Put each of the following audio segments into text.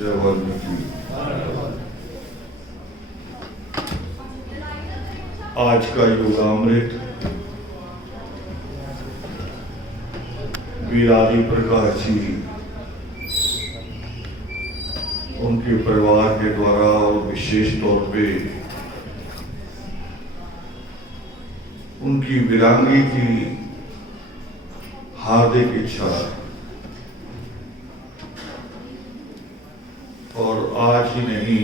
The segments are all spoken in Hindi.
जय वाल्मीकि। आज का योगामृत वीर आदि प्रकाश जी उनके परिवार के द्वारा और विशेष तौर पे उनकी वीरांगी की हार्दिक इच्छा और आज ही नहीं,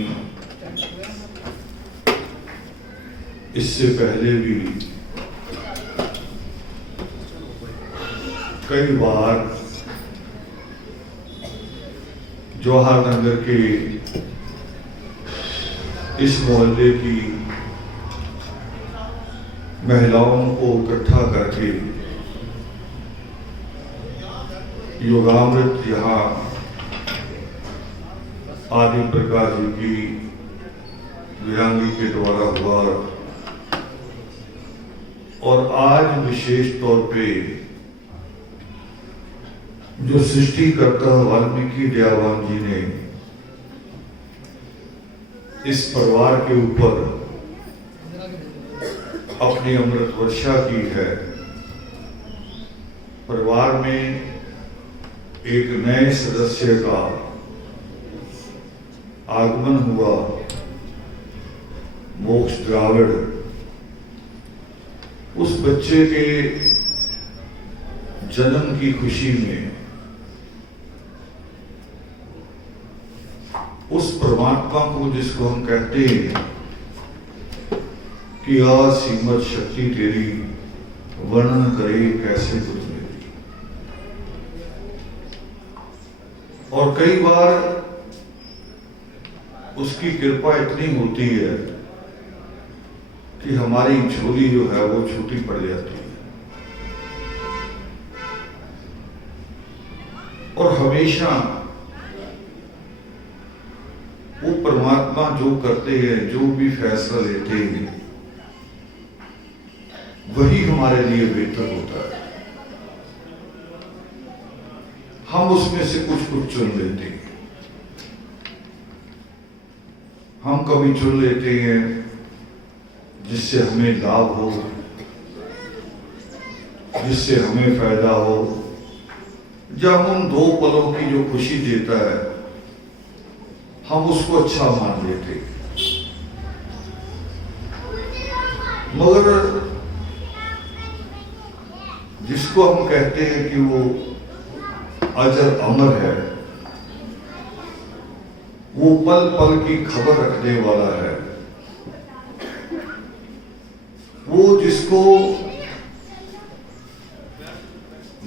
इससे पहले भी कई बार जवाहर नगर के इस मोहल्ले की महिलाओं को इकट्ठा करके योगामृत यहाँ आदि प्रकाश जी की वीरांगी के द्वारा हुआ और आज विशेष तौर पे जो सृष्टिकर्ता वाल्मीकि दयावान जी ने इस परिवार के ऊपर अपनी अमृत वर्षा की है। परिवार में एक नए सदस्य का आगमन हुआ, मोक्ष द्राविड़। उस बच्चे के जन्म की खुशी में उस परमात्मा को जिसको हम कहते हैं कि असीमित शक्ति तेरी, वर्णन करे कैसे तुझ मेरी। और कई बार उसकी कृपा इतनी होती है कि हमारी झोली जो है वो छोटी पड़ जाती है। और हमेशा वो परमात्मा जो करते हैं, जो भी फैसला लेते हैं, वही हमारे लिए बेहतर होता है। हम उसमें से कुछ कुछ चुन लेते हैं। हम कभी चुन लेते हैं जिससे हमें लाभ हो, जिससे हमें फायदा हो, जब उन दो पलों की जो खुशी देता है हम उसको अच्छा मान लेते हैं। मगर जिसको हम कहते हैं कि वो अजर अमर है, वो पल पल की खबर रखने वाला है, वो जिसको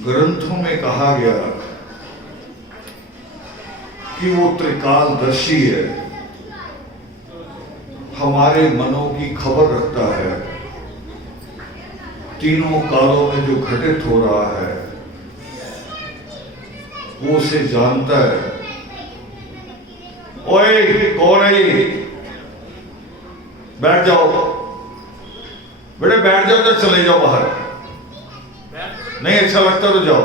ग्रंथों में कहा गया कि वो त्रिकालदर्शी है, हमारे मनों की खबर रखता है, तीनों कालों में जो घटित हो रहा है वो उसे जानता है। ओए कौन है ये? बैठ जाओ बेटे, बैठ जाओ तो चले जाओ बाहर। नहीं अच्छा लगता तो जाओ।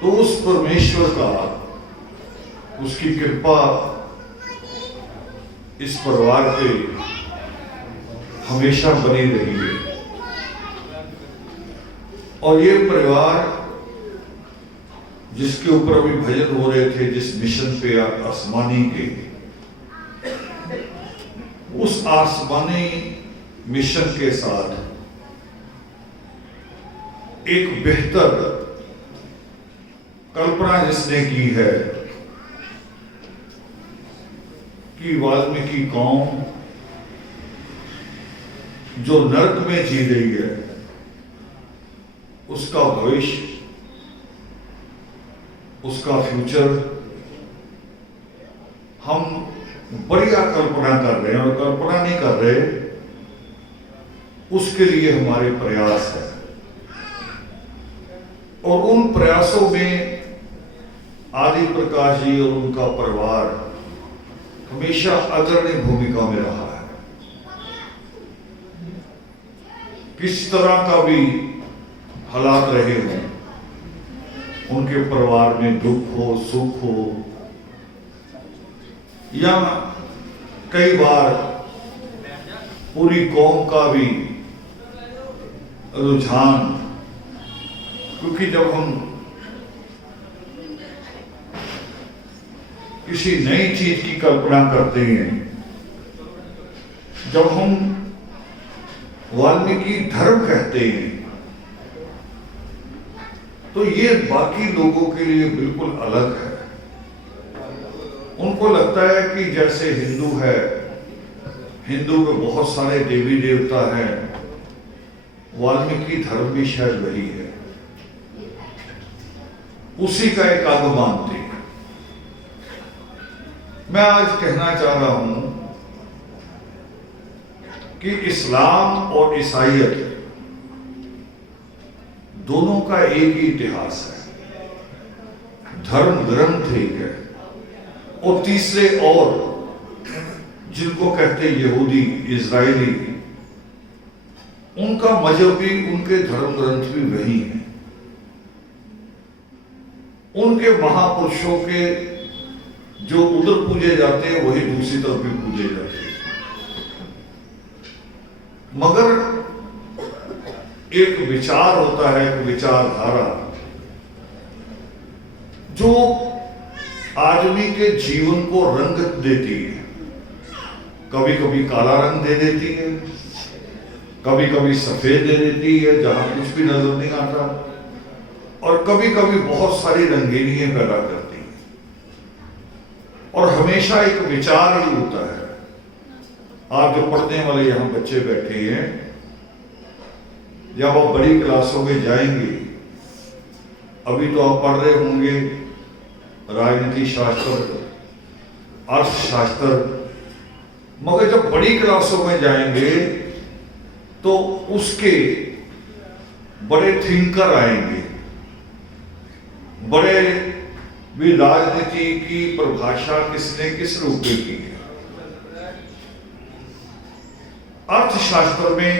तो उस परमेश्वर का, उसकी कृपा इस परिवार पे हमेशा बनी रही है। और ये परिवार जिसके ऊपर अभी भजन हो रहे थे, जिस मिशन पे आसमानी के, उस आसमानी मिशन के साथ एक बेहतर कल्पना जिसने की है कि वाल्मीकि कौम जो नर्क में जी रही है, उसका भविष्य, उसका फ्यूचर हम बढ़िया कल्पना कर रहे हैं। और कल्पना नहीं कर रहे, उसके लिए हमारे प्रयास है। और उन प्रयासों में आदि प्रकाश जी और उनका परिवार हमेशा अग्रणी भूमिका में रहा है। किस तरह का भी हालात रहे हों, उनके परिवार में दुख हो सुख हो, या कई बार पूरी कौम का भी रुझान, क्योंकि जब हम किसी नई चीज की कल्पना करते हैं, जब हम वाल्मीकि धर्म कहते हैं, तो ये बाकी लोगों के लिए बिल्कुल अलग है। उनको लगता है कि जैसे हिंदू है, हिंदू में बहुत सारे देवी देवता हैं, वाल्मीकि धर्म भी शायद वही है, उसी का एक अंग मानते हैं। मैं आज कहना चाह रहा हूं कि इस्लाम और ईसाईयत दोनों का एक ही इतिहास है, धर्म ग्रंथ एक है, और तीसरे और जिनको कहते यहूदी इजरायली, उनका मजहब भी, उनके धर्म ग्रंथ भी वही है। उनके महापुरुषों के जो उधर पूजे जाते हैं वही दूसरी तरफ भी पूजे जाते हैं, मगर एक विचार होता है, एक विचारधारा जो आदमी के जीवन को रंगत देती है। कभी कभी काला रंग दे देती है, कभी कभी सफेद दे देती है जहां कुछ भी नजर नहीं आता, और कभी कभी बहुत सारी रंगीनियां पैदा करती है, और हमेशा एक विचार ही होता है। आप जो पढ़ने वाले यहां बच्चे बैठे हैं, जब आप बड़ी क्लासों में जाएंगे, अभी तो आप पढ़ रहे होंगे राजनीति शास्त्र, अर्थशास्त्र, मगर जब बड़ी क्लासों में जाएंगे तो उसके बड़े थिंकर आएंगे, बड़े भी राजनीति की परिभाषा किसने किस रूप में की है। अर्थशास्त्र में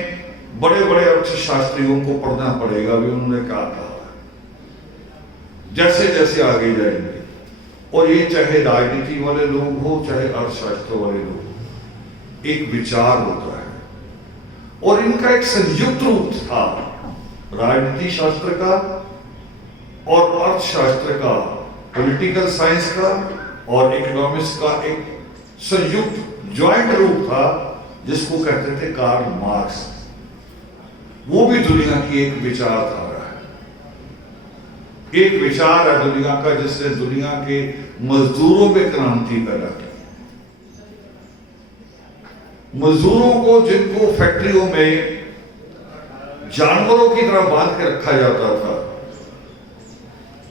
बड़े बड़े अर्थशास्त्रियों को पढ़ना पड़ेगा, भी उन्होंने क्या कहा, जैसे जैसे आगे जाएंगे। और ये चाहे राजनीति वाले लोग हो, चाहे अर्थशास्त्र वाले लोग हो, एक विचार होता है, और इनका एक संयुक्त रूप था, राजनीति शास्त्र का और अर्थशास्त्र का, पॉलिटिकल साइंस का और इकोनॉमिक्स का एक संयुक्त ज्वाइंट रूप था, जिसको कहते थे कार्ल मार्क्स। वो भी दुनिया की एक विचारधारा है, एक विचार है दुनिया का, जिसने दुनिया के मजदूरों में क्रांति पैदा की। मजदूरों को, जिनको फैक्ट्रियों में जानवरों की तरह बांध के रखा जाता था,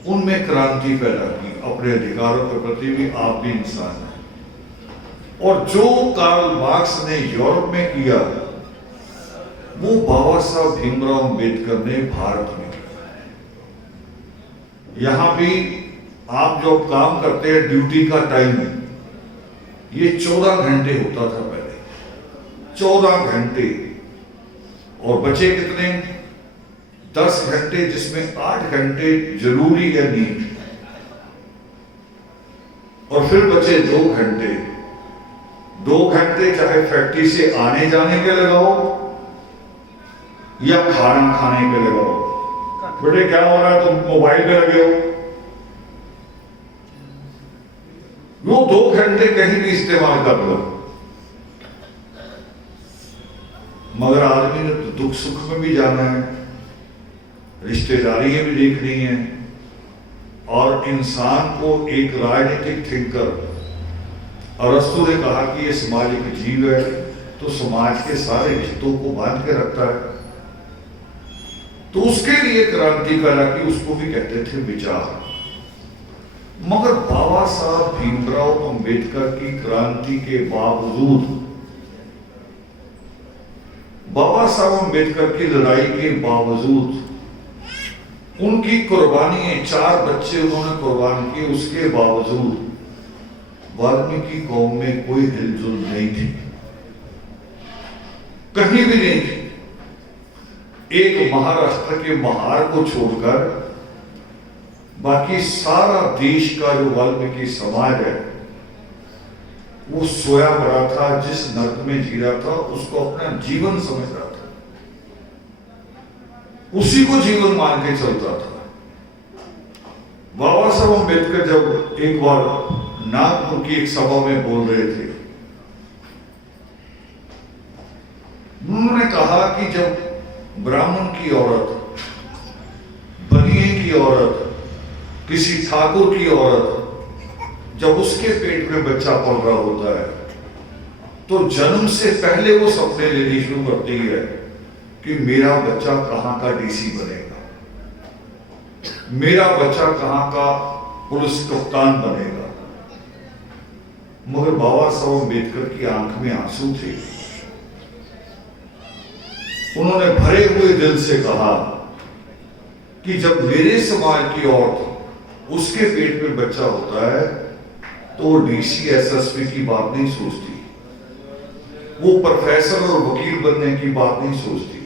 उनमें क्रांति पैदा की। अपने अधिकारों के प्रति भी आप भी इंसान हैं, और जो कार्ल मार्क्स ने यूरोप में किया, वो बाबा साहब भीमराव अंबेडकर ने भारत में किया। यहां भी आप जो काम करते हैं, ड्यूटी का टाइम ये 14 घंटे होता था पहले, 14 घंटे, और बचे कितने, 10 घंटे, जिसमें 8 घंटे जरूरी है नींद, और फिर बचे 2 घंटे। 2 घंटे चाहे फैक्ट्री से आने जाने के लगाओ या खाना खाने के लगाओ। बेटे क्या हो रहा है, तुम मोबाइल पे लगे हो, वो 2 घंटे कहीं भी इस्तेमाल कर लो। मगर आदमी ने तो दुख सुख में भी जाना है, रिश्तेदारियां भी देखनी है, और इंसान को एक राजनीतिक थिंकर, अरस्तु ने कहा कि ये समाज एक जीव है, तो समाज के सारे रिश्तों को बांध के रखता है, तो उसके लिए क्रांति पैदा की, उसको भी कहते थे विचार। मगर बाबा साहब भीमराव अंबेडकर की क्रांति के बावजूद, बाबा साहब अंबेडकर की लड़ाई के बावजूद, उनकी कुर्बानियां, 4 बच्चे उन्होंने कुर्बान किए, उसके बावजूद वाल्मीकि कौम में कोई हिलजुल नहीं थी, कहीं भी नहीं थी। एक महाराष्ट्र के महार को छोड़कर बाकी सारा देश का जो वाल्मीकि समाज है वो सोया पड़ा था, जिस नर्क में जी रहा था उसको अपना जीवन समझ रहा था, उसी को जीवन मान के चलता था। बाबा साहब अम्बेडकर जब एक बार नागपुर की एक सभा में बोल रहे थे, उन्होंने कहा कि जब ब्राह्मण की औरत, बनिए की औरत, किसी ठाकुर की औरत, जब उसके पेट में बच्चा पल रहा होता है तो जन्म से पहले वो सपने लेनी शुरू करती है कि मेरा बच्चा कहां का डीसी बनेगा, मेरा बच्चा कहां का पुलिस कप्तान बनेगा। मगर बाबा साहब अम्बेडकर की आंख में आंसू थे। उन्होंने भरे हुए दिल से कहा कि जब मेरे समाज की औरत उसके पेट में बच्चा होता है तो वो डीसी एसएसपी की बात नहीं सोचती, वो प्रोफेसर और वकील बनने की बात नहीं सोचती।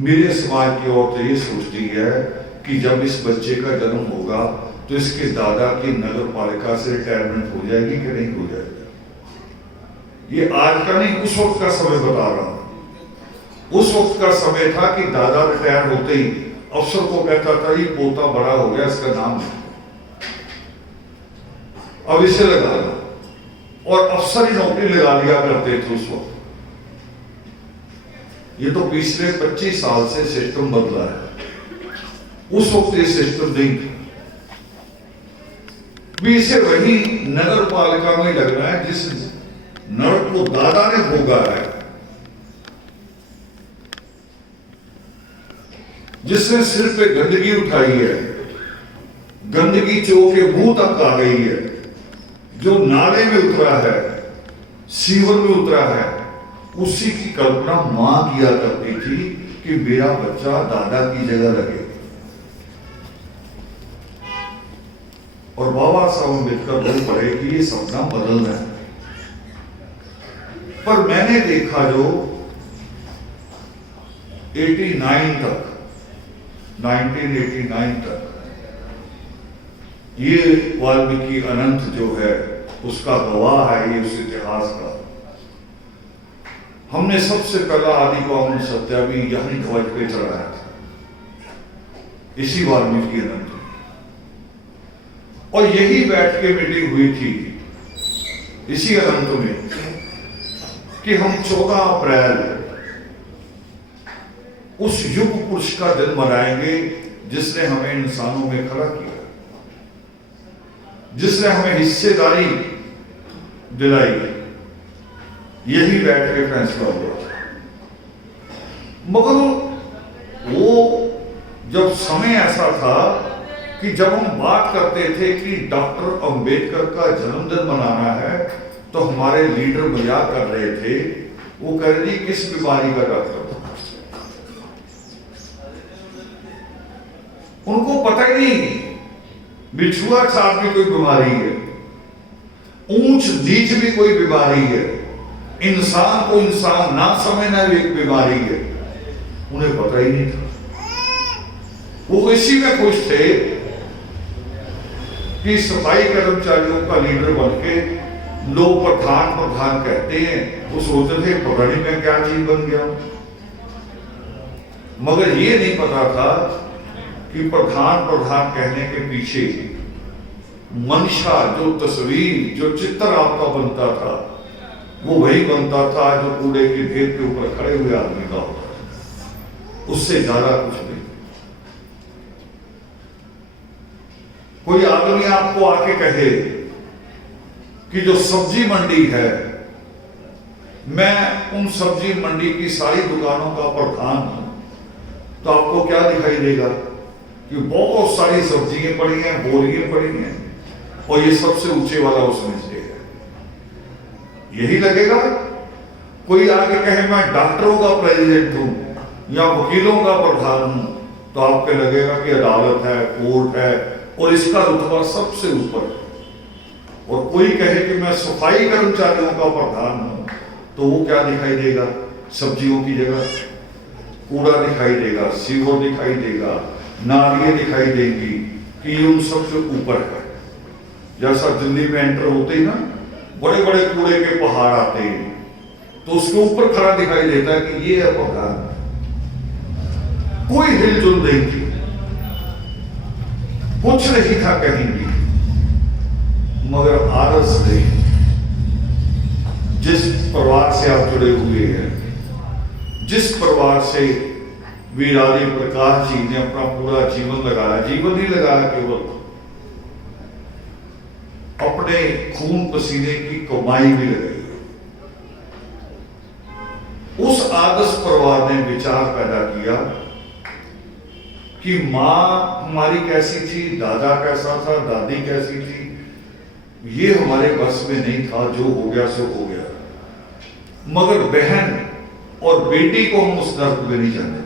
मेरे समाज की औरत ये सोचती है कि जब इस बच्चे का जन्म होगा तो इसके दादा की नगर पालिका से रिटायरमेंट हो जाएगी कि नहीं हो जाएगा। ये आज का नहीं, उस वक्त का समय बता रहा हूं। उस वक्त का समय था कि दादा रिटायर होते ही अफसर को कहता था ये पोता बड़ा हो गया, इसका नाम अब इसे लगा लो, और अफसर ही नौकरी लगा लिया करते थे उस वक्त। ये तो पिछले 25 साल से सिस्टम बदला है, उस वक्त ये सिस्टम नहीं था। भी इसे वही नगर पालिका में लग रहा है जिस नर्क को दादा ने भोगा है, जिसने सिर पे गंदगी उठाई है, गंदगी चो के मुंह तक आ गई है, जो नाले में उतरा है, सीवर में उतरा है, उसी की कल्पना मां किया करती थी कि मेरा बच्चा दादा की जगह लगे। और बाबा साहब अम्बेडकर बोल पड़े कि ये सपना बदलना है। पर मैंने देखा जो 1989 तक ये वाल्मीकि अनंत जो है उसका गवाह है, ये उस इतिहास का। हमने सबसे पहला आदि कौम सत्या भी यही ध्वज पे चढ़ाया था, इसी वाल्मीकि अनंत में। और यही बैठ के मीटिंग हुई थी इसी अनंत में कि हम 14 अप्रैल उस युग पुरुष का दिन मनाएंगे जिसने हमें इंसानों में खड़ा किया, जिसने हमें हिस्सेदारी दिलाई। यही बैठ के फैसला हुआ था। मगर वो जब समय ऐसा था कि जब हम बात करते थे कि डॉक्टर अंबेडकर का जन्मदिन मनाना है तो हमारे लीडर मजाक कर रहे थे, वो कह रहे थे किस बीमारी का डॉक्टर, उनको पता ही नहीं बिछुआ छाप भी कोई बीमारी है, ऊंच नीच भी कोई बीमारी है, इंसान को इंसान ना समझना भी एक बीमारी है, उन्हें पता ही नहीं था। वो इसी में खुश थे कि सफाई कर्मचारियों का लीडर बनके लोग प्रधान प्रधान कहते हैं, वो सोचते थे पता नहीं मैं क्या चीज बन गया। मगर ये नहीं पता था कि प्रधान प्रधान कहने के पीछे मंशा, जो तस्वीर, जो चित्र आपका बनता था, वो वही बनता था जो कूड़े की ढेर के ऊपर खड़े हुए आदमी का होता था, उससे ज्यादा कुछ नहीं। कोई आदमी आपको आके कहे कि जो सब्जी मंडी है, मैं उन सब्जी मंडी की सारी दुकानों का प्रधान हूं, तो आपको क्या दिखाई देगा कि बहुत सारी सब्जियां पड़ी हैं, बोरियां पड़ी हैं, और ये सबसे ऊंचे वाला उसमें से है, यही लगेगा। कोई आके कहे मैं डॉक्टरों का प्रेसिडेंट हूं या वकीलों का प्रधान हूं, तो आपको लगेगा कि अदालत है, कोर्ट है, और इसका रुतबा सबसे ऊपर। और कोई कहे कि मैं सफाई कर्मचारियों का प्रधान हूं, तो वो क्या दिखाई देगा, नालियां दिखाई देंगी कि ये उन सबसे ऊपर है। जैसा दिल्ली में एंटर होते ही ना बड़े बड़े कूड़े के पहाड़ आते हैं, तो उसके ऊपर खड़ा दिखाई देता है कि ये है पहाड़। कोई हिलजुल नहीं थी, कुछ नहीं था कहीं भी, मगर आरस नहीं। जिस परिवार से आप जुड़े हुए हैं, जिस परिवार से वीर आदि प्रकाश जी ने अपना पूरा जीवन लगाया, जीवन नहीं लगाया, केवल अपने खून पसीने की कमाई भी लगाई। उस आदर्श परिवार ने विचार पैदा किया कि मां हमारी कैसी थी, दादा कैसा था, दादी कैसी थी, ये हमारे बस में नहीं था। जो हो गया सो हो गया, मगर बहन और बेटी को हम उस नर्क में नहीं जाने देंगे,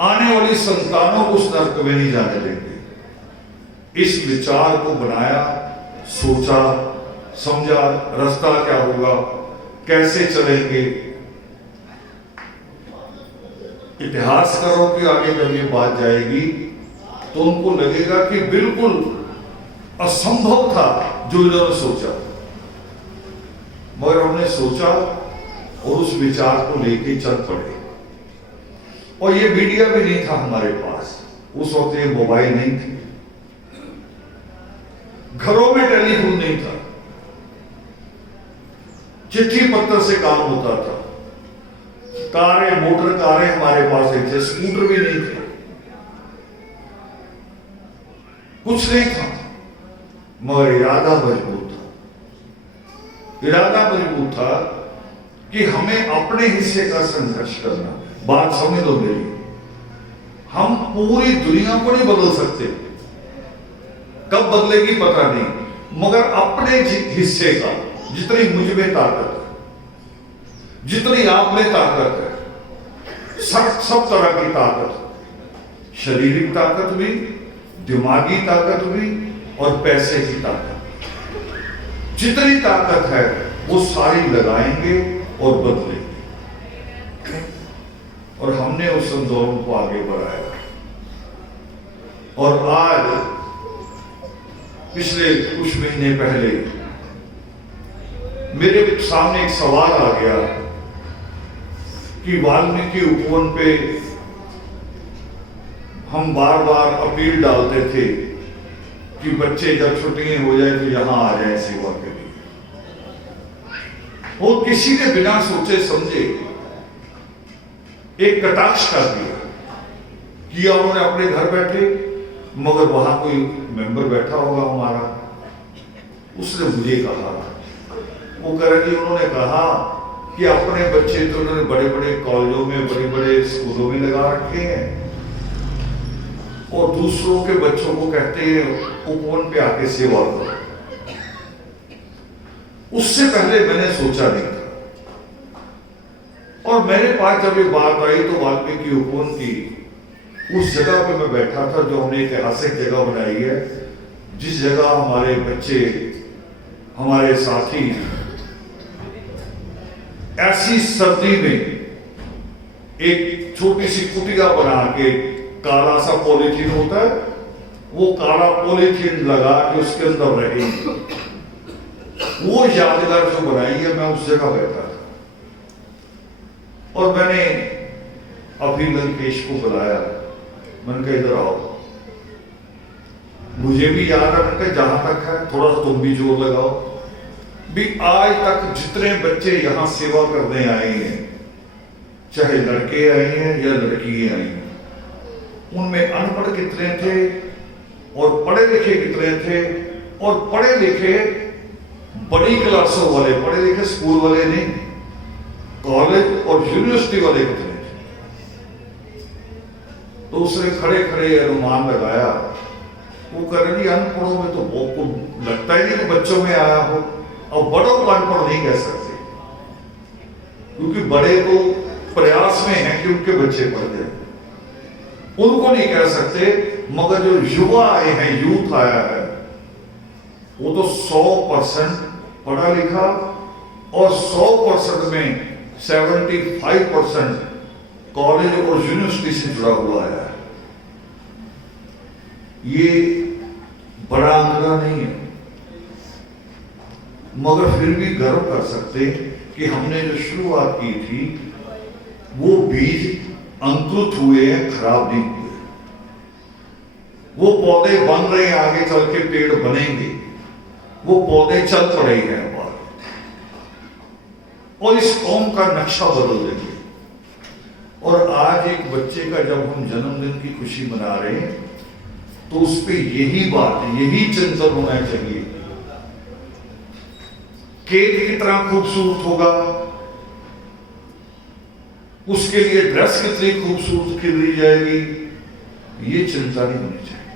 आने वाली संतानों को उस नर्क में नहीं जाने देंगे। इस विचार को बनाया, सोचा, समझा, रास्ता क्या होगा, कैसे चलेंगे। इतिहास करो कि आगे जब ये बात जाएगी तो उनको लगेगा कि बिल्कुल असंभव था जो इन्होंने सोचा, मगर हमने सोचा और उस विचार को लेके चल पड़े। और ये मीडिया भी नहीं था हमारे पास, उस वक्त ये मोबाइल नहीं थे, घरों में टेलीफोन नहीं था, चिट्ठी पत्र से काम होता था, कारें, मोटर कारें हमारे पास नहीं थे, स्कूटर भी नहीं थे, कुछ नहीं था, मगर इरादा मजबूत था। इरादा मजबूत था कि हमें अपने हिस्से का संघर्ष करना। बात समझ लो मेरी, हम पूरी दुनिया को नहीं बदल सकते, कब बदलेगी पता नहीं, मगर अपने हिस्से का, जितनी मुझ में ताकत है, जितनी आप में ताकत है, सब तरह की ताकत, शारीरिक ताकत भी, दिमागी ताकत भी और पैसे की ताकत, जितनी ताकत है वो सारी लगाएंगे और बदलेंगे। और हमने उस आंदोलन को आगे बढ़ाया। और आज पिछले कुछ महीने पहले मेरे सामने एक सवाल आ गया कि वाल्मीकि उपवन पे हम बार बार अपील डालते थे कि बच्चे जब छुट्टियां हो जाए तो यहां आ जाए सेवा के लिए। वो किसी ने बिना सोचे समझे एक कटाक्ष कर दिया उन्होंने अपने घर बैठे, मगर वहां कोई मेंबर बैठा होगा हमारा, उसने मुझे कहा, वो कह रहे कि उन्होंने कहा कि अपने बच्चे तो उन्होंने बड़े बड़े कॉलेजों में, बड़े बड़े स्कूलों में लगा रखे हैं, और दूसरों के बच्चों को कहते हैं उपवन पे आके सेवा करो। उससे पहले मैंने सोचा नहीं था, और मेरे पास जब ये बात आई तो वाल्मीकि उपवन की उस जगह पे मैं बैठा था जो हमने ऐतिहासिक जगह बनाई है, जिस जगह हमारे बच्चे, हमारे साथी ऐसी सर्दी में एक छोटी सी कुटिया बना के, काला सा पॉलीथीन होता है, वो काला पॉलीथीन लगा के उसके अंदर रहेंगे, वो यादगार जो बनाई है, मैं उस जगह बैठा था। और मैंने अभी लंकेश को बुलाया, मैंने कहा इधर आओ, मुझे भी याद है, मैंने जहां तक है थोड़ा सा तुम भी जोर लगाओ भी। आज तक जितने बच्चे यहां सेवा करने आए हैं, चाहे लड़के आए हैं या लड़कियां आई हैं, उनमें अनपढ़ कितने थे और पढ़े लिखे कितने थे, और पढ़े लिखे बड़ी क्लासों वाले, पढ़े लिखे स्कूल वाले नहीं, कॉलेज और यूनिवर्सिटी वाले कितने थे। तो उसने खड़े खड़े अनुमान लगाया, वो कह रहे अनपढ़ों में तो बहुत लगता ही नहीं कि बच्चों में आया हो, और बड़ों को अनपढ़ नहीं कह सकते, क्योंकि बड़े तो प्रयास में हैं कि उनके बच्चे पढ़ जाए, उनको नहीं कह सकते, मगर जो युवा आए हैं, यूथ आया है, वो तो 100% पढ़ा लिखा, और 100% में 75% कॉलेज और यूनिवर्सिटी से जुड़ा हुआ है। ये बड़ा आंकड़ा नहीं है, मगर फिर भी गर्व कर सकते कि हमने जो शुरुआत की थी वो बीज अंकुरित हुए हैं, खराब नहीं हुए। वो पौधे बन रहे हैं, आगे चल के पेड़ बनेंगे, वो पौधे चल पड़े हैं और इस कौम का नक्शा बदल देंगे। और आज एक बच्चे का जब हम जन्मदिन की खुशी मना रहे हैं तो उस पर यही बात, यही चिंतन होना चाहिए। केक कितना खूबसूरत होगा, उसके लिए ड्रेस कितनी खूबसूरत खरीदी जाएगी, ये चिंता नहीं होनी चाहिए।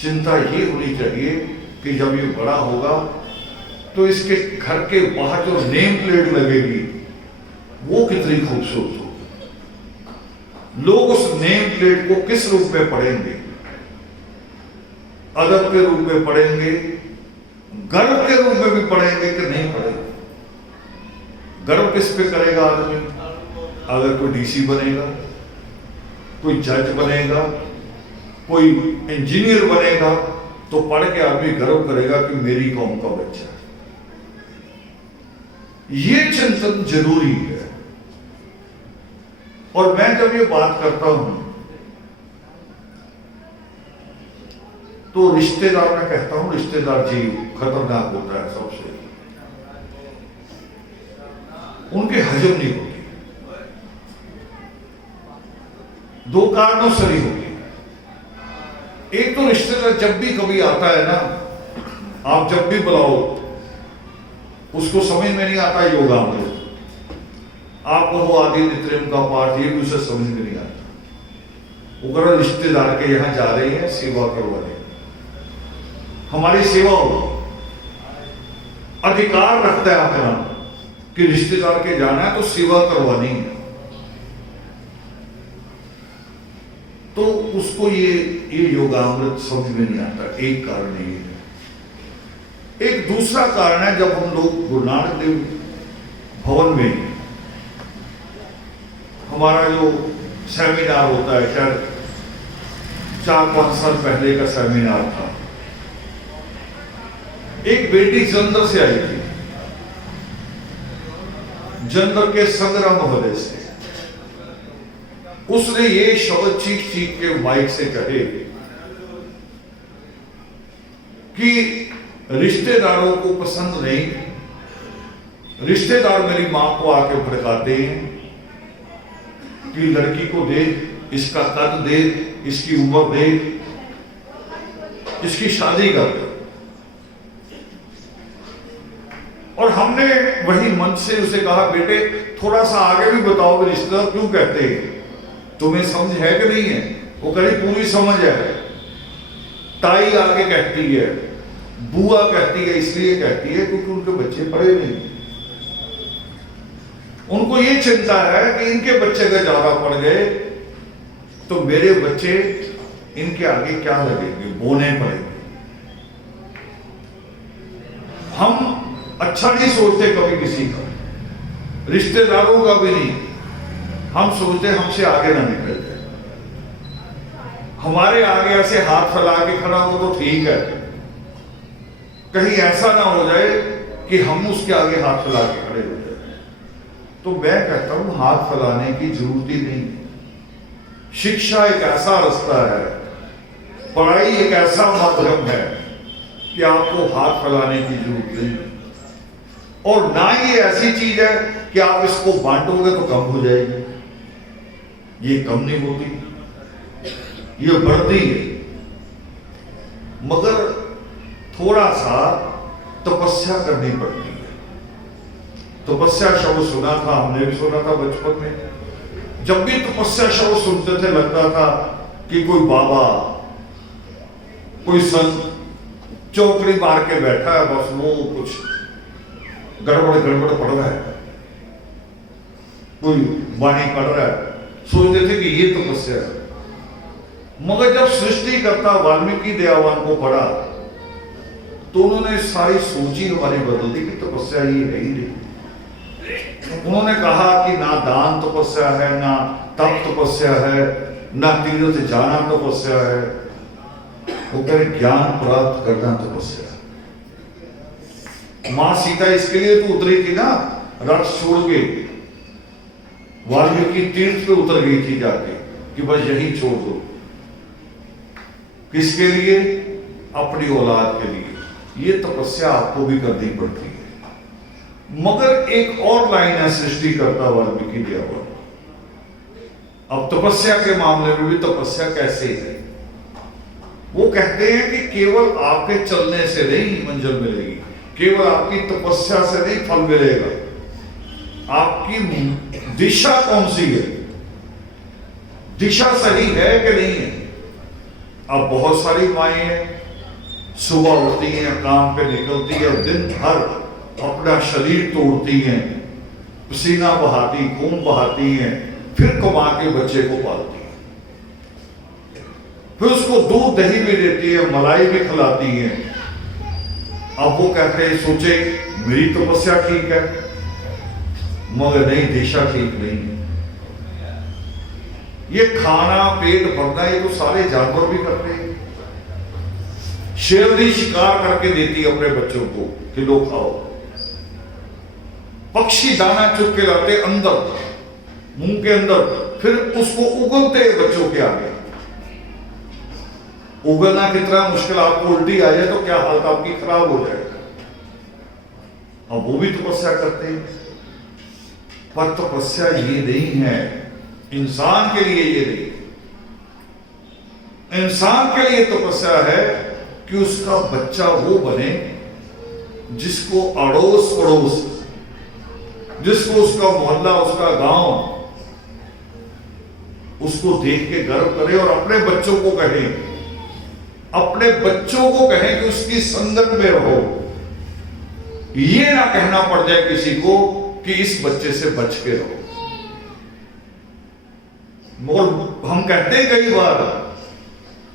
चिंता ये होनी चाहिए कि जब ये बड़ा होगा तो इसके घर के बाहर जो नेम प्लेट लगेगी वो कितनी खूबसूरत होगी। लोग उस नेम प्लेट को किस रूप में पढ़ेंगे, अदब के रूप में पढ़ेंगे, गर्व के रूप में भी पढ़ेंगे कि नहीं पढ़ेंगे। गर्व किस पे करेगा आदमी? अगर कोई डीसी बनेगा, कोई जज बनेगा, कोई इंजीनियर बनेगा तो पढ़ के आदमी गर्व करेगा कि मेरी कौम का बच्चा है। ये चिंतन जरूरी है। और मैं जब ये बात करता हूं तो रिश्तेदार, मैं कहता हूं रिश्तेदार जीव खतरनाक होता है सबसे, उनके हजम नहीं होती। दो कारणों से नहीं होती। एक तो रिश्तेदार जब भी कभी आता है ना, आप जब भी बुलाओ उसको समझ में नहीं आता योगा में, आप कहो आदि नित्यम का पाठ, ये भी उसे समझ में नहीं आता। वो करो रिश्तेदार के यहां जा रहे हैं, सेवा करवाने, हमारी सेवा हो, अधिकार रखता है अपना कि रिश्तेदार के जाना है तो सेवा करवानी है। तो उसको ये योगामृत समझ में नहीं आता। एक कारण ये है। एक दूसरा कारण है, जब हम लोग गुरु नानक देव भवन में हमारा जो सेमिनार होता है, शायद 4-5 साल पहले का सेमिनार था, एक बेटी जलंधर से आई थी, जलंधर के संग्राम महोदय से। उसने ये शब्द चीख चीख के माइक से कहे कि रिश्तेदारों को पसंद नहीं, रिश्तेदार मेरी मां को आके भड़काते हैं कि लड़की को देख, इसका कद देख, इसकी उम्र देख, इसकी शादी कर दे। और हमने वही मन से उसे कहा, बेटे थोड़ा सा आगे भी बताओ कि रिश्तेदार क्यों कहते हैं, तुम्हें समझ है कि नहीं है? वो कहीं पूरी समझ है। ताई आके कहती है, बुआ कहती है, इसलिए कहती है क्योंकि उनके बच्चे पढ़े नहीं। उनको ये चिंता है कि इनके बच्चे अगर ज्यादा पढ़ गए तो मेरे बच्चे इनके आगे क्या लगेंगे, बोने पड़ेंगे। हम अच्छा नहीं सोचते कभी किसी का, रिश्तेदारों का भी नहीं। हम सोचते हमसे आगे ना निकल जाए, हमारे आगे ऐसे हाथ फैला के खड़ा हो तो ठीक है, कहीं ऐसा ना हो जाए कि हम उसके आगे हाथ फैला के खड़े हो जाए। तो मैं कहता हूं हाथ फैलाने की जरूरत ही नहीं। शिक्षा एक ऐसा रास्ता है, पढ़ाई एक ऐसा माध्यम है कि आपको हाथ फैलाने की जरूरत नहीं। और ना ये ऐसी चीज है कि आप इसको बांटोगे तो कम हो जाएगी। ये कम नहीं होती, ये बढ़ती है। मगर थोड़ा सा तपस्या करनी पड़ती है। तपस्या शब्द सुना था, हमने भी सुना था बचपन में। जब भी तपस्या शब्द सुनते थे लगता था कि कोई बाबा, कोई संत चौकड़ी मार के बैठा है, बस वो कुछ गड़बड़ गड़बड़ पढ़ रहा है, कोई वाणी पढ़ रहा है, सोचते थे कि ये तपस्या है। मगर जब सृष्टि करता वाल्मीकि दयावान को पढ़ा तो उन्होंने सारी सोच ही हमारी बदल दी कि तपस्या ये है ही नहीं। उन्होंने कहा कि ना दान तपस्या है, ना तप तपस्या है, ना तीर्थ जाना तपस्या है, वो कह रहे ज्ञान प्राप्त करना तपस्या। मां सीता इसके लिए तो उतरी थी ना, रथ छोड़ के वाल्मीकि तीर्थ पे उतर गई थी जाके कि बस यही छोड़ दो। किसके लिए? अपनी औलाद के लिए। ये तपस्या आपको भी करनी पड़ती है। मगर एक और लाइन है सृष्टिकर्ता वाल्मीकि दिया हुआ। अब तपस्या के मामले में भी तपस्या कैसे है? वो कहते हैं कि केवल आपके चलने से नहीं मंजिल मिलेगी, केवल आपकी तपस्या से नहीं फल मिलेगा। आपकी दिशा कौन सी है, दिशा सही है कि नहीं है। अब बहुत सारी माएं हैं, सुबह उठती हैं, काम पे निकलती है, दिन भर अपना शरीर तोड़ती हैं, पसीना बहाती, खून बहाती हैं, फिर कमा के बच्चे को पालती हैं, फिर उसको दूध दही भी देती है, मलाई भी खिलाती है। अब वो कहते हैं, सोचे मेरी तपस्या ठीक है, मगर नहीं, दिशा ठीक नहीं है। ये खाना पेट भरना ये तो सारे जानवर भी करते हैं। शेरनी शिकार करके देती है अपने बच्चों को कि लो खाओ। पक्षी दाना चुग के लाते अंदर मुंह के अंदर, फिर उसको उगलते हैं बच्चों के आगे। उगलना कितना मुश्किल, आपको उल्टी आ जाए तो क्या हालत आपकी खराब हो जाएगा। अब वो भी तपस्या करते हैं, पर तपस्या ये नहीं है इंसान के लिए। ये नहीं, इंसान के लिए तपस्या है कि उसका बच्चा वो बने जिसको अड़ोस पड़ोस, जिसको उसका मोहल्ला, उसका गांव उसको देख के गर्व करे और अपने बच्चों को कहे, अपने बच्चों को कहे कि उसकी संगत में रहो। ये ना कहना पड़ जाए किसी को कि इस बच्चे से बच के रहो। और हम कहते हैं कई बार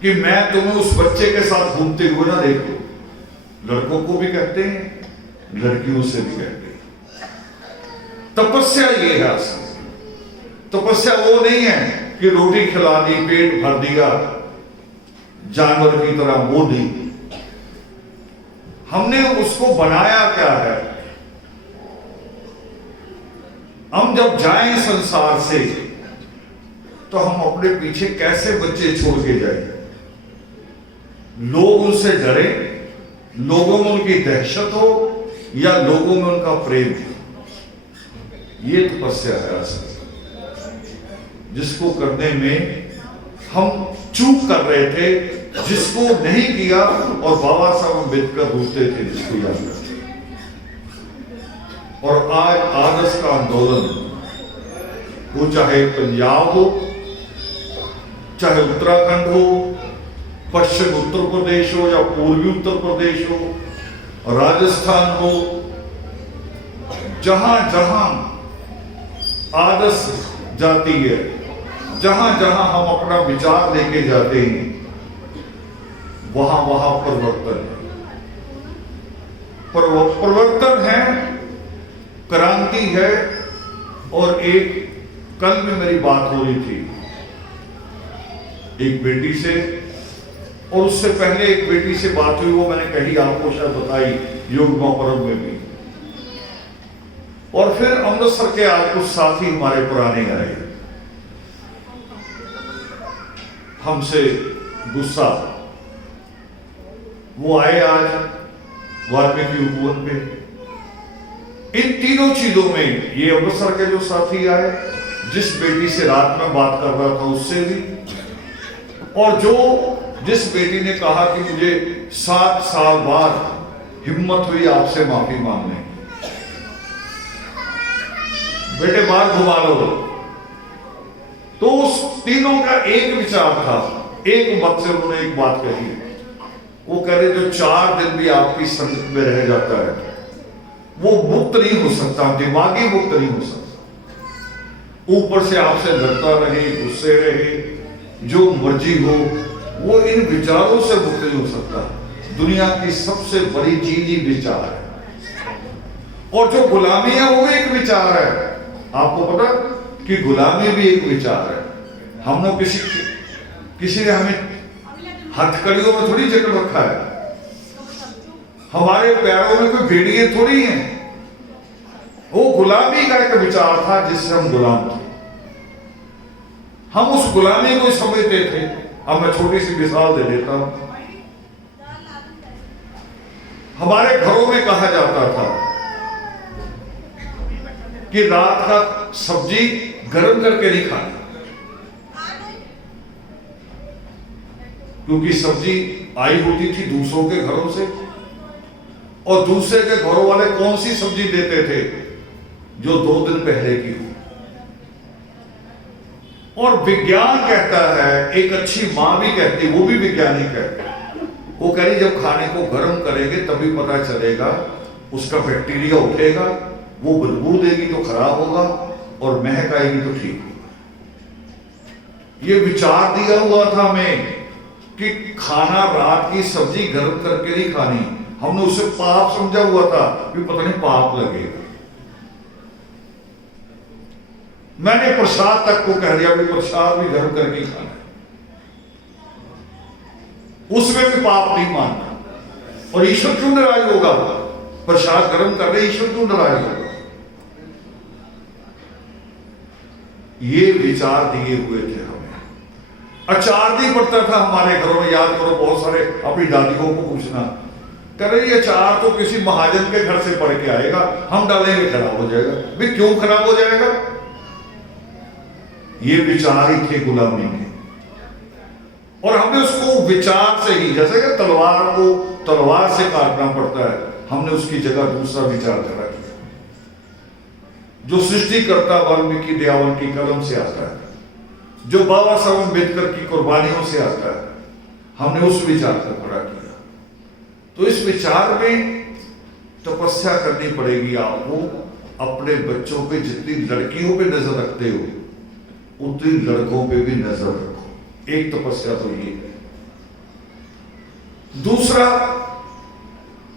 कि मैं तुम्हें उस बच्चे के साथ घूमते हुए ना देखो। लड़कों को भी कहते हैं, लड़कियों से भी कहते हैं। तपस्या ये है असल। तपस्या वो नहीं है कि रोटी खिला दी, पेट भर दिया, जानवर की तरह मोह दी। हमने उसको बनाया क्या है? हम जब जाएं संसार से तो हम अपने पीछे कैसे बच्चे छोड़ के जाएं? लोग उनसे डरे, लोगों में उनकी दहशत हो या लोगों में उनका प्रेम हो। ये तपस्या है असल, जिसको करने में हम चूक कर रहे थे, जिसको नहीं किया और बाबा साहब अम्बेडकर रोते थे जिसको याद करते। और आज आदर्श का आंदोलन, वो चाहे पंजाब हो, चाहे उत्तराखंड हो, पश्चिम उत्तर प्रदेश हो या पूर्वी उत्तर प्रदेश हो, राजस्थान हो, जहां जहां आदर्श जाती है, जहां जहां हम अपना विचार लेके जाते हैं, वहां वहां परिवर्तन है। परिवर्तन है, क्रांति है। और एक कल में मेरी बात हो रही थी एक बेटी से, और उससे पहले एक बेटी से बात हुई, वो मैंने कही आपको शायद बताई योग महापर्व में भी। और फिर अमृतसर के आज कुछ साथी हमारे पुराने आए, हमसे गुस्सा। वो आए आज वाल्मीकि उपवन पे। इन तीनों चीजों में ये अमृतसर के जो साथी आए, जिस बेटी से रात में बात कर रहा था उससे भी, और जिस बेटी ने कहा कि मुझे 7 साल बाद हिम्मत हुई आपसे माफी मांगने, बेटे बाहर घुमा लो। तो उस तीनों का एक विचार था, एक मत से उन्होंने एक बात कही। वो कह रहे जो 4 दिन भी आपकी संगत में रह जाता है वो मुक्त नहीं हो सकता, दिमागी मुक्त नहीं हो सकता। ऊपर से आपसे लड़ता रहे, गुस्से रहे, जो मर्जी हो, वो इन विचारों से मुक्त नहीं हो सकता। दुनिया की सबसे बड़ी चीज ही विचार है। और जो गुलामी है वो भी एक विचार है। आपको पता कि गुलामी भी एक विचार है। हम लोग किसी ने हमें हथकड़ियों में थोड़ी जकड़ रखा है, हमारे पैरों में कोई भेड़िए थोड़ी हैं। वो गुलामी का एक विचार था जिससे हम गुलाम थे, हम उस गुलामी को समझते थे। अब मैं छोटी सी मिसाल दे देता हूं। हमारे घरों में कहा जाता था कि रात का सब्जी गर्म करके नहीं खानी, क्योंकि सब्जी आई होती थी दूसरों के घरों से, और दूसरे के घरों वाले कौन सी सब्जी देते थे, जो 2 दिन पहले की हो। और विज्ञान कहता है, एक अच्छी मां भी कहती, वो भी वैज्ञानिक है, वो कह रही जब खाने को गर्म करेंगे तभी पता चलेगा, उसका बैक्टीरिया उठेगा, वो बदबू देगी तो खराब होगा, और महक आएगी तो ठीक होगा। ये विचार दिया हुआ था हमें कि खाना, रात की सब्जी गर्म करके नहीं खानी। हमने उसे पाप समझा हुआ था कि पता नहीं पाप लगेगा। मैंने प्रसाद तक को कह दिया भी प्रसाद भी गर्म करके ही खाना है, उसमें भी पाप नहीं मानना। और ईश्वर क्यों नाराज होगा? प्रसाद गर्म कर रहे, ईश्वर क्यों नाराज होगा? ये विचार दिए हुए थे हमें। अचार नहीं पड़ता था हमारे घरों में, याद करो, बहुत सारे अपनी दादियों को पूछना, कह रहे ये अचार तो किसी महाजन के घर से पड़ के आएगा, हम डालेंगे खराब हो जाएगा। भी क्यों खराब हो जाएगा? ये विचार ही थे गुलामी के, और हमने उसको विचार से ही, जैसे कि तलवार को तलवार से काटना पड़ता है, हमने उसकी जगह दूसरा विचार करा दिया, जो सृष्टिकर्ता वाल्मीकि दयावन की कलम से आता है, जो बाबा साहब अम्बेडकर की कुर्बानियों से आता है, हमने उस विचार को खड़ा किया। तो इस विचार में तपस्या करनी पड़ेगी आपको। अपने बच्चों पे जितनी लड़कियों पे नजर रखते हो, उतनी लड़कों पे भी नजर रखो। एक तपस्या तो ये है। दूसरा,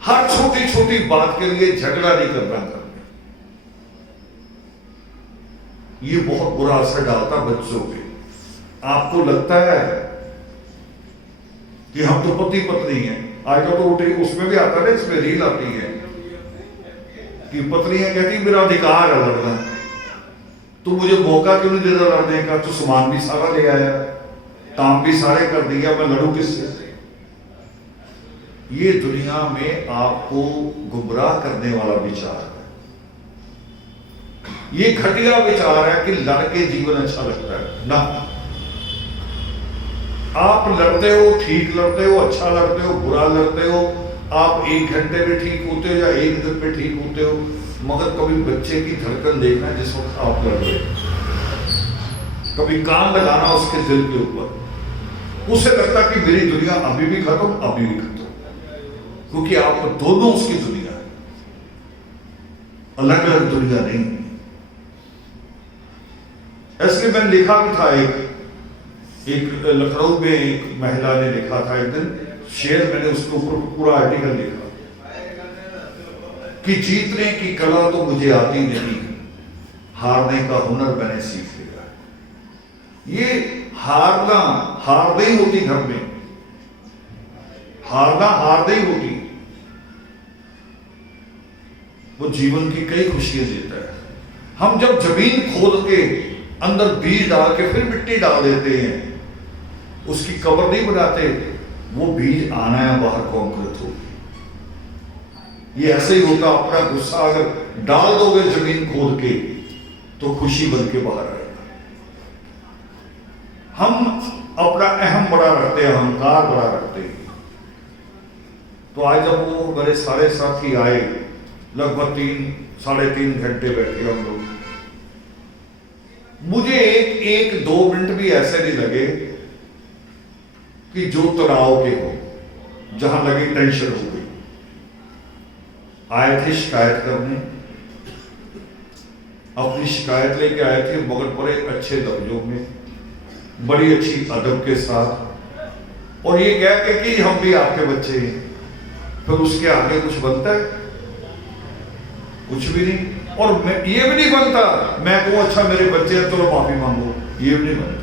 हर छोटी छोटी बात के लिए झगड़ा नहीं करना करना। ये बहुत बुरा असर डालता बच्चों पे। आपको लगता है कि हम तो पति पत्नी हैं, आजकल तो उसमें भी आता है, इसमें रील आती है कि पत्नियां कहती मेरा अधिकार है लड़ना, तू मुझे मौका क्यों नहीं देता लड़ने का? तू सामान भी सारा ले आया, काम भी सारे कर दिया, मैं लड़ू किससे? ये दुनिया में आपको गुमराह करने वाला विचार है। ये घटिया विचार है कि लड़के जीवन अच्छा लगता है ना। आप लड़ते हो, ठीक लड़ते हो, अच्छा लड़ते हो, बुरा लड़ते हो, आप 1 घंटे में ठीक होते हो या 1 दिन में ठीक होते हो, मगर कभी बच्चे की धड़कन देखना जिस वक्त आप लड़ रहे हो, कभी कान लगाना उसके दिल के ऊपर, उसे लगता कि मेरी दुनिया अभी भी खत्म, अभी भी खत्म, क्योंकि आप दोनों उसकी दुनिया है, अलग अलग दुनिया नहीं। इसलिए मैंने लिखा भी था, एक लखनऊ में एक महिला ने लिखा था एक दिन शेर, मैंने उसके ऊपर पूरा आर्टिकल लिखा कि जीतने की कला तो मुझे आती नहीं, हारने का हुनर मैंने सीख लिया। ये हारना हारदे ही होती, घर में हारना हारदे ही होती, वो जीवन की कई खुशियां देता है। हम जब जमीन खोद के अंदर बीज डाल के फिर मिट्टी डाल देते हैं, उसकी कवर नहीं बनाते, वो बीज आना है बाहर कॉन्क्रीट हो। ये ऐसे ही होता, अपना गुस्सा अगर डाल दोगे जमीन खोद के तो खुशी बन के बाहर आएगा। हम अपना अहम बड़ा रखते हैं, अहंकार बड़ा रखते हैं। तो आज जब वो मेरे सारे साथी आए, लगभग 3-3.5 घंटे बैठे हम लोग, मुझे एक 2 मिनट भी ऐसे नहीं लगे कि जो तनाव के हो, जहां लगी टेंशन हो गई। आए थे शिकायत करने, अपनी शिकायत लेके आए थे, मगर बड़े अच्छे लफ्जों में, बड़ी अच्छी अदब के साथ, और ये कह के कि हम भी आपके बच्चे हैं। फिर उसके आगे कुछ बनता है? कुछ भी नहीं। और ये भी नहीं बनता मैं कहूं अच्छा मेरे बच्चे हैं चलो माफी मांगो, ये भी नहीं बनता।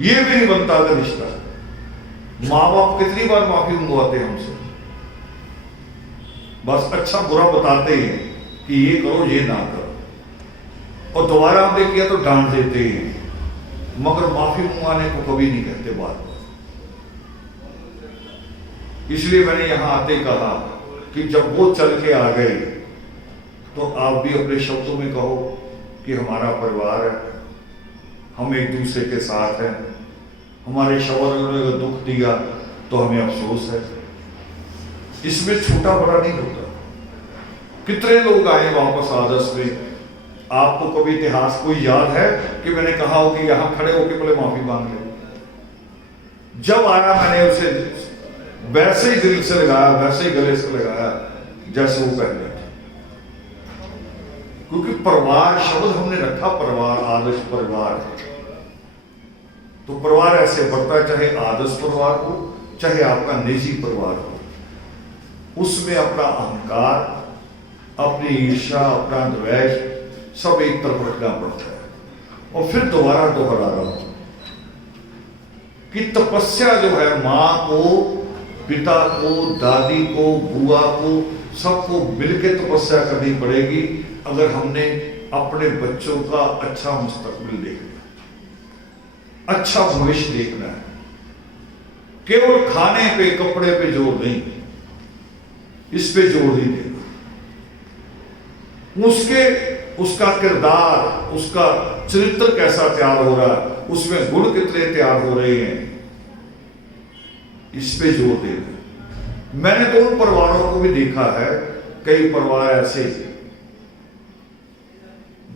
ये भी नहीं बनता अगर रिश्ता। माँ बाप कितनी बार माफी मंगवाते हैं हमसे, बस अच्छा बुरा बताते हैं कि ये करो ये ना करो, और दोबारा हमने किया तो डांट देते हैं, मगर माफी मंगवाने को कभी नहीं कहते बार बार। इसलिए मैंने यहां आते कहा कि जब वो चल के आ गए तो आप भी अपने शब्दों में कहो कि हमारा परिवार है, हम एक दूसरे के साथ हैं, हमारे शौहर ने अगर दुख दिया तो हमें अफसोस है। इसमें छोटा बड़ा नहीं होता। कितने लोग आए वापस आदर्श में, आपको कभी इतिहास कोई याद है कि मैंने कहा हो कि यहां खड़े होकर बोले माफी मांग ले? जब आया मैंने उसे वैसे ही दिल से लगाया, वैसे ही गले से लगाया जैसे वो पहले, क्योंकि परिवार शब्द हमने रखा, परिवार आदर्श परिवार, तो परिवार ऐसे बढ़ता है, चाहे आदर्श परिवार हो चाहे आपका निजी परिवार हो, उसमें अपना अहंकार, अपनी ईर्ष्या, अपना द्वेष सब एक तरफ रखना पड़ता है। और फिर दोबारा दोहरा रहा हूं कि तपस्या जो है, मां को, पिता को, दादी को, बुआ को, सबको मिलकर तपस्या करनी पड़ेगी अगर हमने अपने बच्चों का अच्छा मुस्तकबिल देखना है, अच्छा भविष्य देखना है। केवल खाने पे, कपड़े पे जोर नहीं, इस पे जोर नहीं देना। उसका किरदार, उसका चरित्र कैसा तैयार हो रहा है, उसमें गुण कितने तैयार हो रहे हैं, इस पे जोर देना। मैंने तो उन परिवारों को भी देखा है, कई परिवार ऐसे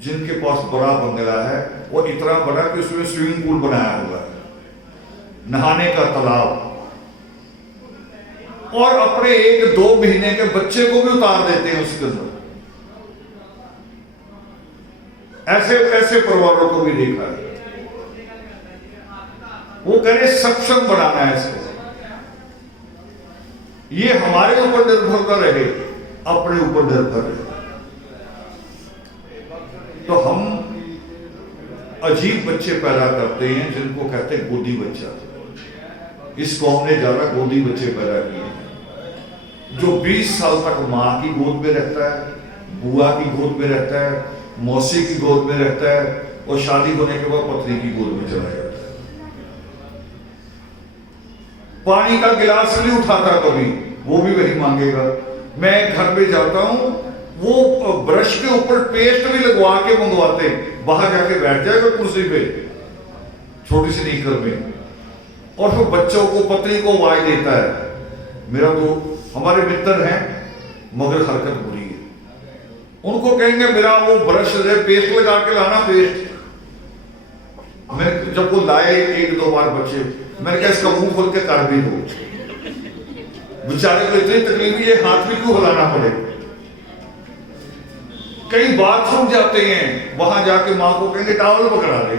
जिनके पास बड़ा बंगला है, और इतना बड़ा कि उसमें स्विमिंग पूल बनाया हुआ है, नहाने का तालाब, और अपने 1-2 महीने के बच्चे को भी उतार देते हैं उसके अंदर। ऐसे परिवारों को भी देखा है। वो कह रहे सक्षम बनाना है इसको, ये हमारे ऊपर निर्भर न रहे, अपने ऊपर निर्भर रहे। तो हम अजीब बच्चे पैदा करते हैं जिनको कहते हैं गोदी बच्चा। इस कौम ने ज्यादा गोदी बच्चे पैदा किए, जो 20 साल तक मां की गोद में रहता है, बुआ की गोद में रहता है, मौसी की गोद में रहता है, और शादी होने के बाद पत्नी की गोद में चला जाता है। पानी का गिलास नहीं उठाता कभी, वो भी वही मांगेगा। मैं घर में जाता हूं, वो ब्रश के ऊपर पेस्ट भी लगवा के मंगवाते, बाहर जाके बैठ जाएगा कुर्सी पे छोटी सी नीकर में, और फिर बच्चों को, पत्नी को आवाज देता है। मेरा तो हमारे मित्र हैं मगर हरकत बुरी है, उनको कहेंगे मेरा वो ब्रश है, पेस्ट लगा के लाना पेस्ट। मैं जब वो लाए 1-2 बार बच्चे, मैंने कहा इसका मुंह खोल के कर भी दो, बेचारे को इतनी तकलीफ, ये हाथ भी क्यों हिलाना पड़े। कई बाथरूम जाते हैं, वहां जाके मां को कहेंगे टॉवल पकड़ा दे।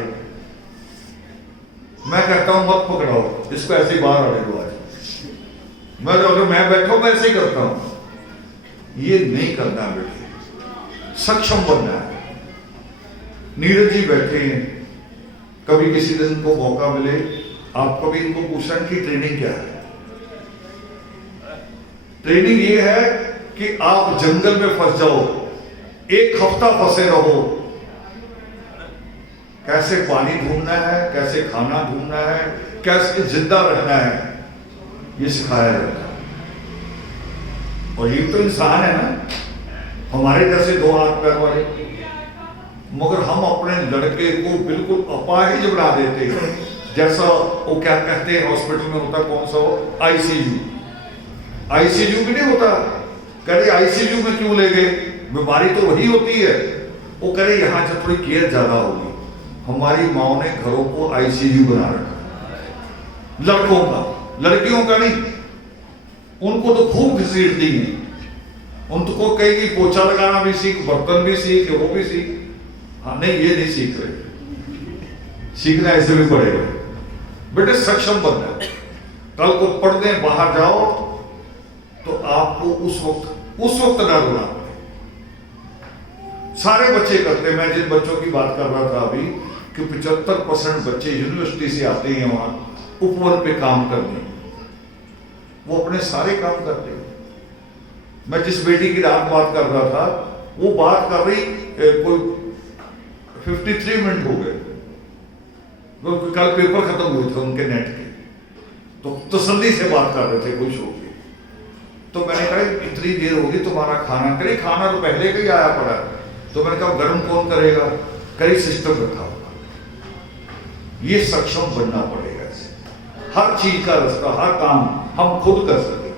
मैं कहता हूं मत पकड़ाओ, इसको ऐसे ही बाहर आने दो। मैं तो अगर मैं बैठा मैं ऐसे ही करता हूं। ये नहीं करना बेटे, सक्षम बनना है। नीरज जी बैठे हैं, कभी किसी दिन को मौका मिले आप कभी इनको पूछें कि ट्रेनिंग क्या है। ट्रेनिंग ये है कि आप जंगल में फंस जाओ, 1 हफ्ता फंसे रहो, कैसे पानी ढूंढना है, कैसे खाना ढूंढना है, कैसे जिंदा रहना है, ये सिखाया जाता है। और ये तो इंसान है ना, हमारे जैसे 2 हाथ पैर वाले, मगर हम अपने लड़के को बिल्कुल अपाहिज बना देते हैं। जैसा वो क्या कहते हैं हॉस्पिटल में होता, कौन सा हो, आईसीयू भी नहीं होता। कह रहे आईसीयू में क्यों ले गए, बीमारी तो वही होती है। वो कह रहे यहाँ से थोड़ी केयर ज्यादा होगी। हमारी माओ ने घरों को आईसीयू बना रखा, लड़कों का, लड़कियों का नहीं। उनको तो खूब घसीटती है, उनको कहेगी पोछा लगाना भी सीख, बर्तन भी सीख, वो भी सीख। हाँ नहीं, ये नहीं सीख रहे, सीखना ऐसे भी पड़ेगा। बेटे सक्षम बनना है, कल को पढ़ने बाहर जाओ तो आपको उस वक्त डर होना पड़े। सारे बच्चे करते, मैं जिन बच्चों की बात कर रहा था अभी, कि 75% बच्चे यूनिवर्सिटी से आते हैं वहां उपवन पे काम करने, वो अपने सारे काम करते हैं। मैं जिस बेटी की रात बात कर रहा था, वो बात कर रही कोई 53 मिनट हो गए, कल पेपर खत्म हुए थे उनके नेट के, तो तसल्ली से बात कर रहे थे खुश होकर। तो मैंने कहा इतनी देर होगी तुम्हारा खाना, करे खाना तो पहले का ही आया पड़ा है। तो मैंने कहा गर्म कौन करेगा, कई सिस्टम रखा होगा। ये सक्षम बनना पड़ेगा, हर चीज का रास्ता, हर काम हम खुद कर सके,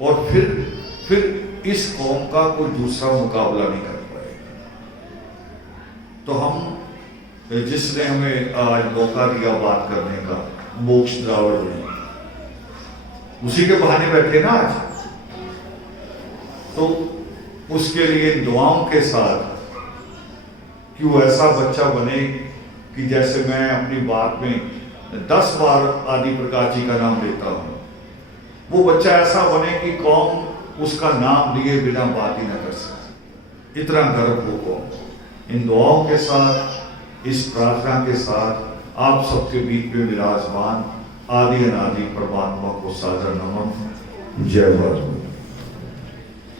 और फिर इस कौम का कोई दूसरा मुकाबला नहीं कर पाएगा। तो हम जिसने हमें आज मौका दिया बात करने का, मोक्ष द्रावड़ ने, उसी के बहाने बैठे ना आज, तो उसके लिए दुआओं के साथ कि वो ऐसा बच्चा बने कि जैसे मैं अपनी बात में 10 बार आदि प्रकाश जी का नाम लेता हूं, वो बच्चा ऐसा बने कि कौम उसका नाम लिए बिना बात ही न कर सके, इतना गर्व हो कौम। इन दुआओं के साथ, इस प्रार्थना के साथ आप सबके बीच में विराजमान आदि अनादि परमात्मा को सादर नमन। जय भारत।